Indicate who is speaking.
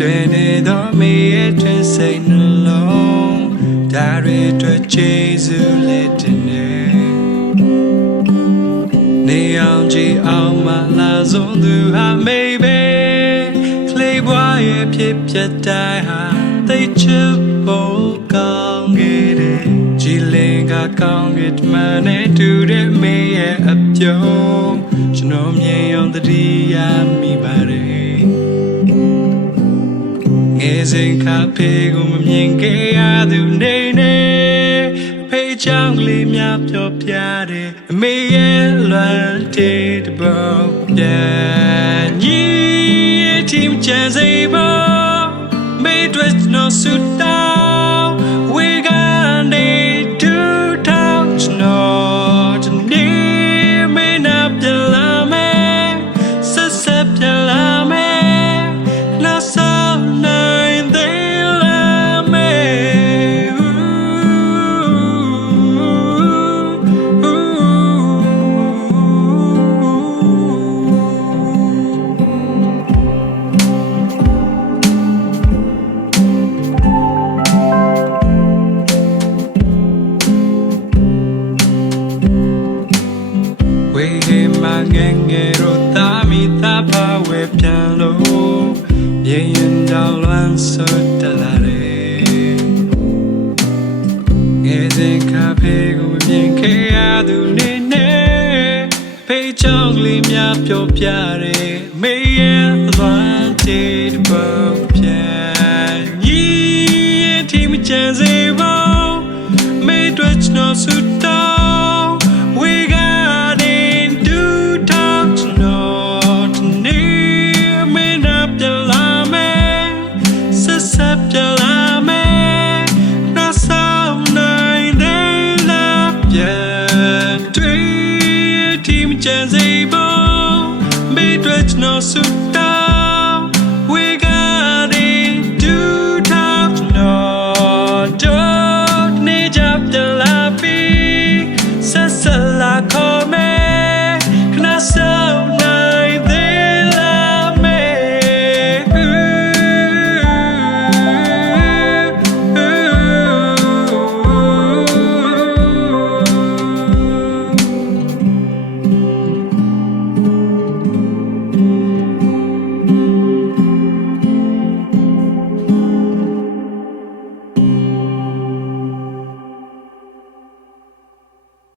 Speaker 1: မြင့်တွင်နေသောမေရဲ့တွင်စိတ်နှလုံးဒါတွေအတွက်ကျေးဇူးလက်တင်နေနေအောင်ကြည့်အောင်မလာဆုံးသူဟာမေပဲကလေးဘွားရဲ့ဖြစ်ဖြစ်တိုင်းဟာသိချစ်ဖို့ကောင်းခဲ့တယ်ကြည်လင်ကကောင်းကင်မနဲ့တူတဲ့မေရဲ့အပြုံးကျွန်တော်မြင်အောင်တတိယမိ စဉ်ခါဖေးကိုမမြင်ခဲ့ရသူနေနေအဖေးချောင်းကလေးများပြောပြတယ်အမေရဲ့လွမ်းတေးတဘောပြန်ညီရဲ့ทีมချန်စီဘော Waiting my gang ero ta mi ta pa we pian lo မြင်ရင်တော့လွမ်းစွတ်တလာတယ်ငယ်စဉ်ခါဖေးကိုမြင်ခဲ့ရသူနေနေဖေးချောင်းကလေးများပြောပြတယ်မေးရဲ့လွမ်းတေးတစ်ပုတ်ပြန်ညီရဲ့ทีมချန်စီဘောမေးတွေ့ချင်တော့ဆူတော Sis up the lame Not so nine they love ya Three team chance able Me stretch no suit